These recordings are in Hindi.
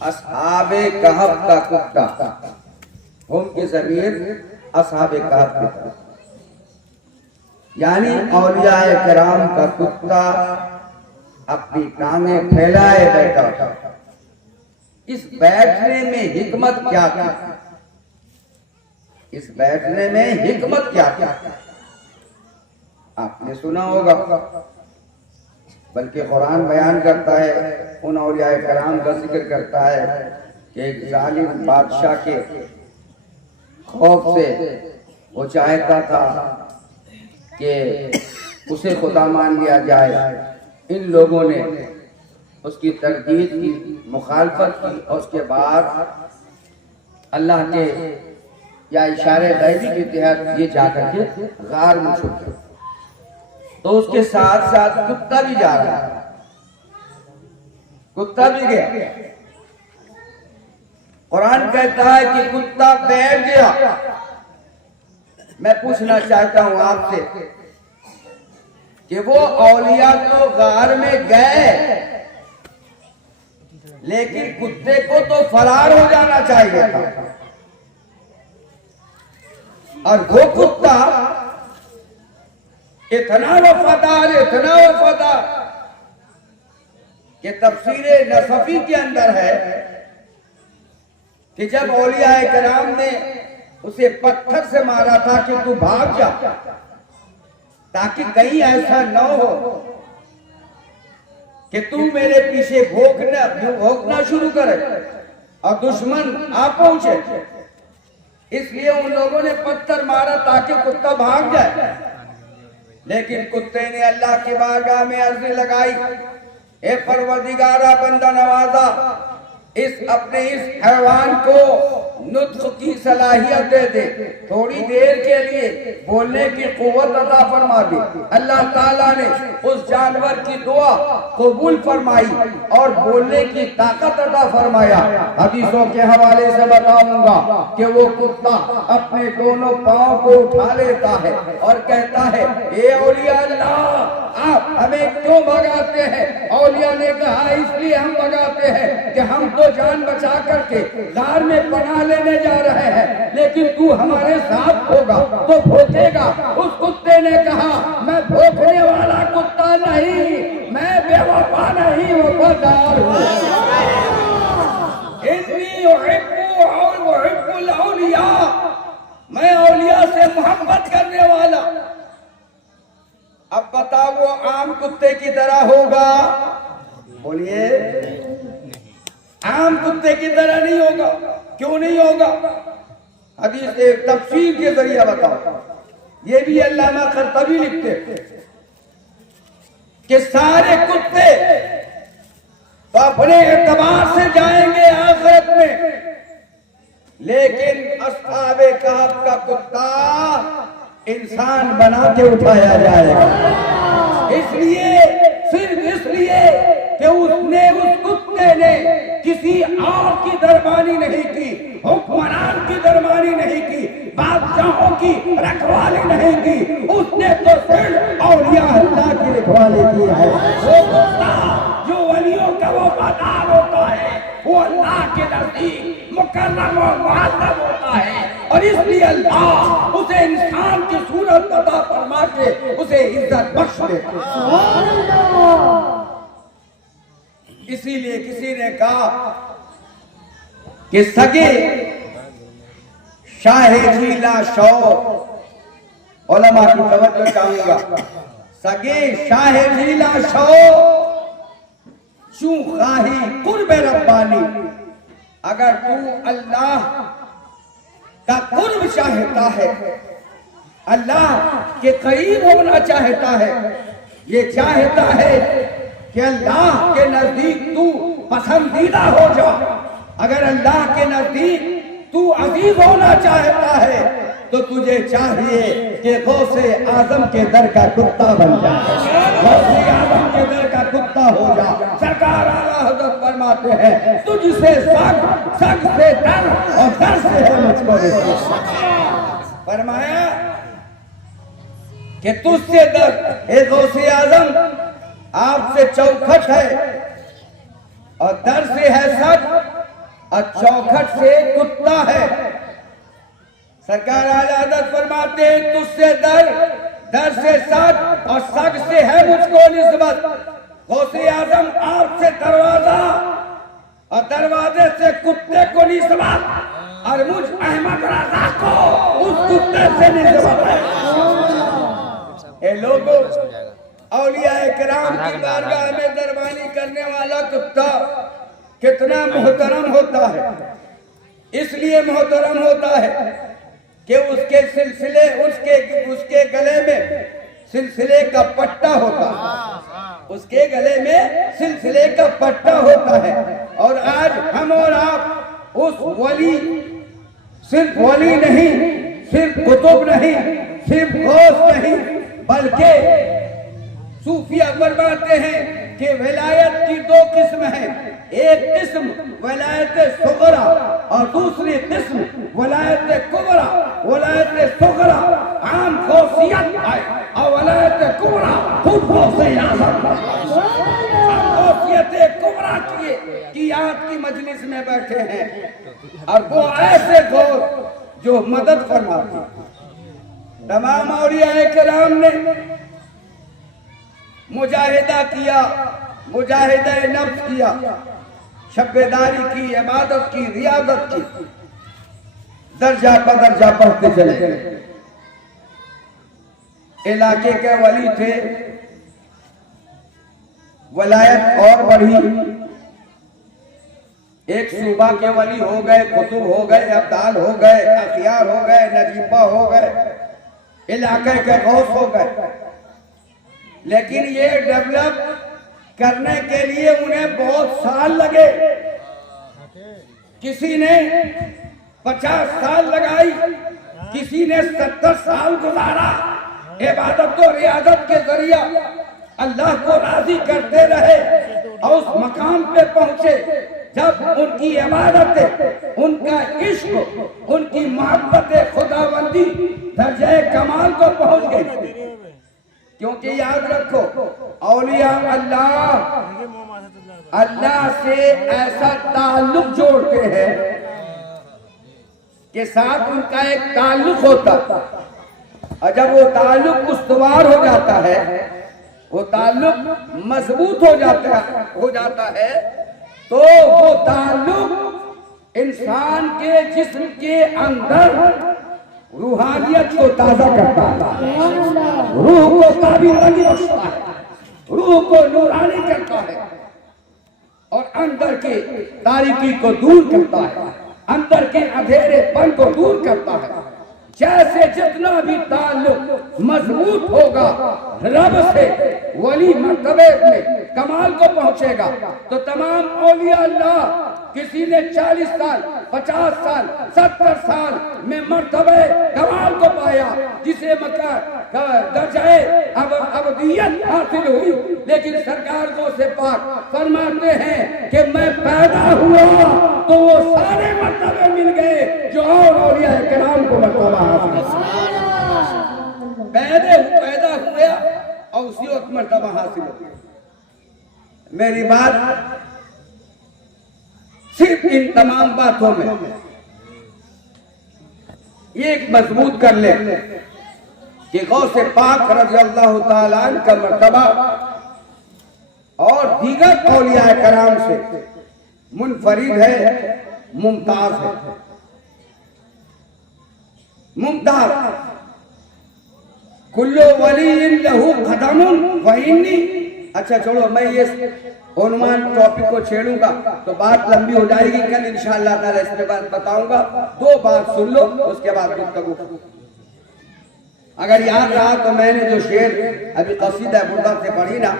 असहाबे कहफ का कुत्ता, हम की ज़मीर असहाबे कहफ की तरफ, यानी औलियाए किराम का कुत्ता अपनी टांगें फैलाए बैठा। इस बैठने में हिकमत क्या थी? इस बैठने में हिकमत क्या थी? आपने सुना होगा, बल्कि कुरान बयान करता है, उन औलियाए किराम का जिक्र करता है कि एक जालिम बादशाह के खौफ से वो चाहता था कि उसे खुदा मान लिया जाए। इन लोगों ने उसकी तरदीद की, मुखालफत की, और उसके बाद अल्लाह के या इशारे गैबी के तहत ये जाकर के गार में छुप गए। तो उसके साथ साथ कुत्ता भी जा रहा है, कुत्ता भी गया। कुरान कहता है कि कुत्ता बैठ गया। मैं पूछना चाहता हूं आपसे कि वो औलिया तो गार में गए, लेकिन कुत्ते को तो फरार हो जाना चाहिए था। और वो कुत्ता इतना वफादार कि तफसीरे नसफी के अंदर है कि जब औलियाए किराम ने उसे पत्थर से मारा था कि तू भाग जा, ताकि कहीं ऐसा न हो कि तू मेरे पीछे भौंकना शुरू करे और दुश्मन आ पहुंचे, इसलिए उन लोगों ने पत्थर मारा ताकि कुत्ता भाग जाए। लेकिन कुत्ते ने अल्लाह की बारगाह में अर्जी लगाई, ए परवरदिगारा बंदा नवाजा, अपने इस हैवान को नुत्फ की सलाहियत दे दे, थोड़ी देर के लिए बोलने की कुव्वत अता फरमा दे। अल्लाह ताला ने उस जानवर की दुआ कबूल फरमाई और बोलने की ताकत अता फरमाया। हदीसों के हवाले से बताऊंगा कि वो कुत्ता अपने दोनों पांव को उठा लेता है और कहता है, ए औलिया अल्लाह, आप हमें क्यों भगाते हैं? औलिया ने कहा, इसलिए हम भगाते हैं कि हम तो जान बचा करके गार में पनाह लेने जा रहे हैं, लेकिन तू हमारे साथ होगा तो भोंकेगा। उस कुत्ते ने कहा, मैं भोंकने वाला कुत्ता नहीं, मैं बेवफा नहीं, वफादार हूँ। मैं औलिया से मोहब्बत करने वाला। अब बताओ, वो आम कुत्ते की तरह होगा? बोलिए, आम कुत्ते की तरह नहीं होगा। क्यों नहीं होगा? हदीस तफसीर के जरिए बताओ। ये भी अल्लामा खरतबी लिखते कि सारे कुत्ते तो अपने एतबार से जाएंगे आखिरत में, लेकिन अस्हाबे कहफ का कुत्ता इंसान बना के उठाया जाएगा। इसलिए, सिर्फ इसलिए कि उसने, उस कुत्ते ने किसी और की दरबानी नहीं की, हुक्मरान की दरबानी नहीं की, बादशाहों की रखवाली नहीं की, उसने तो सिर्फ औलिया अल्लाह की रखवाली की है। वो कुत्ता जो वलियों का वफादार होता है, वो अल्लाह के नजदीक मुकर्रम और मुअज़्ज़म होता है, और इसलिए अल्लाह उसे इंसान की सूरत अता फरमा के उसे इज्जत बख्श देता है। इसीलिए किसी ने कहा कि सगे शाहे झीला शौ, उलमा की तवज्जो चाहूंगा, सगे शाहे झीला शौ चू खाही कुर्ब रब्बानी। अगर तू अल्लाह का कुर्ब चाहता है, अल्लाह के करीब होना चाहता है, ये चाहता है कि अल्लाह के नजदीक तू पसंदीदा हो जा, अगर अल्लाह के नजदीक तू अजीज होना चाहता है, तो तुझे चाहिए कि गौसे आजम के दर का कुत्ता बन जा, गौसे आजम के दर का कुत्ता हो जा। सरकार आला हज़रत फरमाते हैं, तुझसे सग, सग से डर और डर से है मुझको। फरमाया कि तुझसे डर, हे गौसे आजम, आपसे चौखट है और दर से है सच और चौखट से कुत्ता है। सरकार आजादत फरमाते हैं तुझसे दर से सच और सच से है मुझको निस्बत। गौसे आजम आपसे दरवाजा और दरवाजे से कुत्ते को निस्बत और मुझ अहमद रजा को उस कुत्ते से निस्बत है। ये लोगों औलिया किराम की बारगाह में दरबानी करने वाला कुत्ता कितना मोहतरम होता है। इसलिए मोहतरम होता है कि उसके सिलसिले उसके गले में सिलसिले का पट्टा होता है। उसके गले में सिलसिले का पट्टा होता है। और आज हम और आप उस वली, सिर्फ वली नहीं, सिर्फ कुतुब नहीं, सिर्फ गौस नहीं, बल्कि सूफिया फरमाते हैं कि विलायत की दो किस्म है। एक किस्म वलायत सुगरा और दूसरी किस्म वलायत कुबरा। वलायत सुगरा आम खौसियत है और वलायत कुबरा खुद खौसियत कुबरा की आज की मजलिस में बैठे हैं। और वो ऐसे गौस जो मदद फरमाते। तमाम औलिया किराम ने मुजाहिदा किया, मुजाहिदा नफ्स किया, शब्बेदारी की, इबादत की, रियादत की, दर्जा पर दर्जा बढ़ते चले। इलाके के वली थे, वलायत और बढ़ी। एक सूबा के वली हो गए, कुतुब हो गए, अब्दाल हो गए, अखियार हो गए, नजीबा हो गए, इलाके के गौस हो गए। लेकिन ये डेवलप करने के लिए उन्हें बहुत साल लगे। किसी ने 50 साल लगाई, किसी ने 70 साल गुजारा। इबादत और रियादत के जरिया अल्लाह को राजी करते रहे और उस मकाम पे पहुंचे जब उनकी इबादत, उनका इश्क, उनकी मोहब्बत खुदाबंदी दर्जे कमाल को पहुंच गई। क्योंकि याद रखो औलिया अल्लाह से ऐसा ताल्लुक जोड़ते हैं कि साथ उनका एक ताल्लुक होता, और जब वो ताल्लुक उस्तवार हो जाता है, वो ताल्लुक मजबूत हो जाता है, तो वो ताल्लुक इंसान के जिस्म के अंदर रूहानियत को ताजा करता है, रूह को काबिल रखता है, रूह को नूरानी करता है और अंदर के तारीकी को दूर करता है, अंदर के अंधेरेपन को दूर करता है। जैसे जितना भी ताल्लुक मजबूत होगा रब से, वली मर्तबे में कमाल को पहुंचेगा। तो तमाम औलिया अल्लाह, किसी ने 40 साल, 50 साल, 70 साल में मर्तबे कमाल को पाया, जिसे दर्जाए अबदियत हासिल हुई। लेकिन सरकार को से पाक फरमाते हैं कि मैं पैदा हुआ तो वो सारे मर्तबे मिल गए जो और औलिया किराम को मर्तबा हासिल। पैदा हुआ और उसी वक्त मर्तबा हासिल हो गया। मेरी बात सिर्फ इन तमाम बातों में एक मजबूत कर ले कि गौसे पाक रज़ियल्लाहु ताला अन्हु का मर्तबा और दीगर औलिया कराम से मुनफरिद है, मुमताज है। मुमताज कुल्लु वलीइन लहू क़दमुन व इन्नी। अच्छा छोड़ो, मैं ये उन्वान टॉपिक को छेड़ूंगा तो बात लंबी हो जाएगी। कल इंशाअल्लाह ताला इसके बाद बताऊंगा। 2 बात सुन लो, उसके बाद गुफ्तगू। अगर याद रहा तो मैंने जो शेर अभी कसीदा बुर्दा से पढ़ी ना,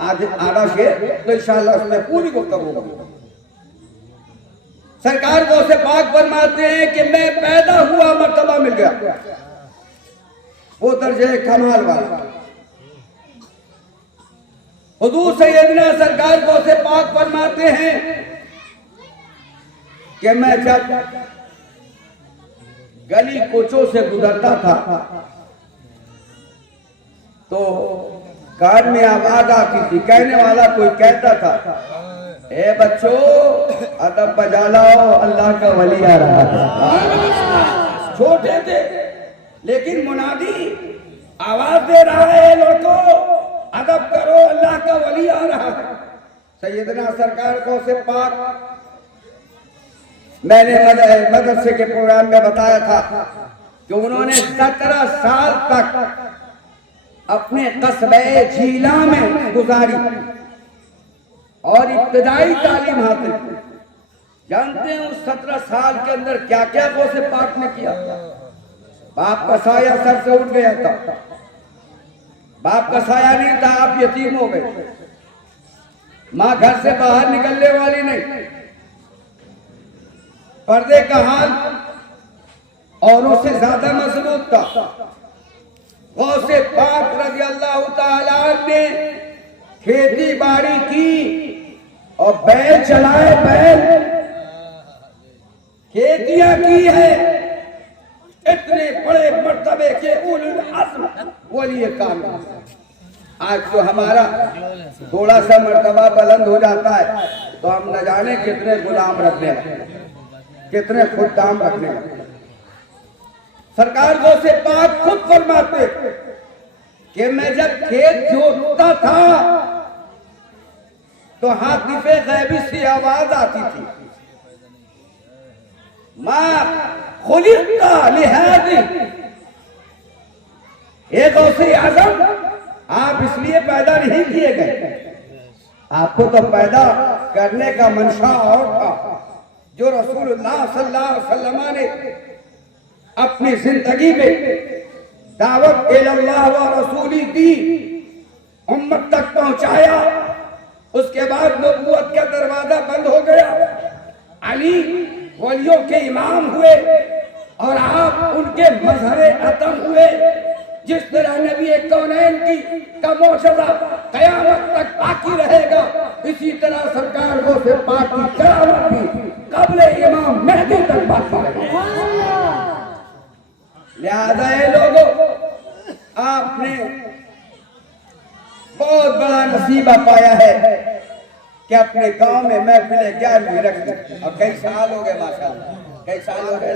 आधा शेर, तो इंशाअल्लाह उसमें पूरी गुफ्तगू होगी। सरकार को से पाक फरमाते हैं कि मैं पैदा हुआ मर्तबा मिल गया, वो दर्जे कमाल वाला। हुजूर सैयदना सरकार को से पाक फरमाते हैं कि मैं जब गली कोचों से गुजरता था तो कान में आवाज आती थी, कहने वाला कोई कहता था, ए बच्चों अदब बजा लाओ, अल्लाह का वली आ रहा है। छोटे थे लेकिन मुनादी आवाज दे रहा है, लोगों अदब करो, अल्लाह का वली आ रहा है। सैयदना सरकार को से पाक मैंने मदरसे के प्रोग्राम में बताया था कि उन्होंने 17 साल तक अपने कस्बे झीला में गुजारी और इब्तदाई तालीम हासिल की। जानते हैं उस 17 साल के अंदर क्या क्या गौसे पाक ने किया? बाप का साया सर से उठ गया था, बाप का साया नहीं था, आप यतीम हो गए। मां घर से बाहर निकलने वाली नहीं, पर्दे का हाल औरों से ज्यादा मजबूत था। गौसे पाक रज़ी अल्लाह ताला ने खेती बाड़ी की और बैल चलाए, बैल खेतियां की है। इतने बड़े मर्तबे के उलुल अज़्म वली काम। आज जो हमारा थोड़ा सा मर्तबा बुलंद हो जाता है तो हम न जाने कितने गुलाम रखने लगे, कितने खुद्दाम रखने लगे। सरकार गौसे पाक खुद फरमाते कि मैं जब खेत जोतता था तो हातिफे गैबी से आवाज आती थी, मां खुलिक़्ता लिहाज़ी, ए गौसे आज़म आप इसलिए पैदा नहीं किए गए, आपको तो पैदा करने का मंशा और था। जो रसूलुल्लाह सल्लल्लाहु अलैहि वसल्लम ने अपनी जिंदगी में दावत इल्लल्लाह व रसूली दी, उम्मत तक पहुंचाया, उसके बाद नबूवत का दरवाजा बंद हो गया। अली वलियों के इमाम हुए और आप उनके मजहरे अतम हुए। जिस तरह नबी कौनैन की का मौजज़ा क़यामत तक बाकी रहेगा, इसी तरह सरकार को से पाक की करामत भी क़ब्ले इमाम मेहदी तक बाकी रहेगा। लिहाजा ये लोगों, आपने बहुत बड़ा नसीबा पाया है कि अपने गांव में महफिल 11वीं रख दी। अब कई साल हो गए, माशाअल्लाह कई साल हो गए।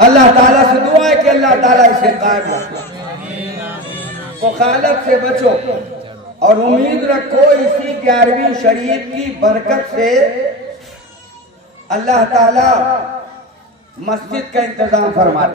अल्लाह ताला से दुआ है कि अल्लाह ताला इसे कायम रखे, मुखालफ से बचो और उम्मीद रखो इसी 11वीं शरीफ की बरकत से अल्लाह ताला मस्जिद का इंतजाम फरमा।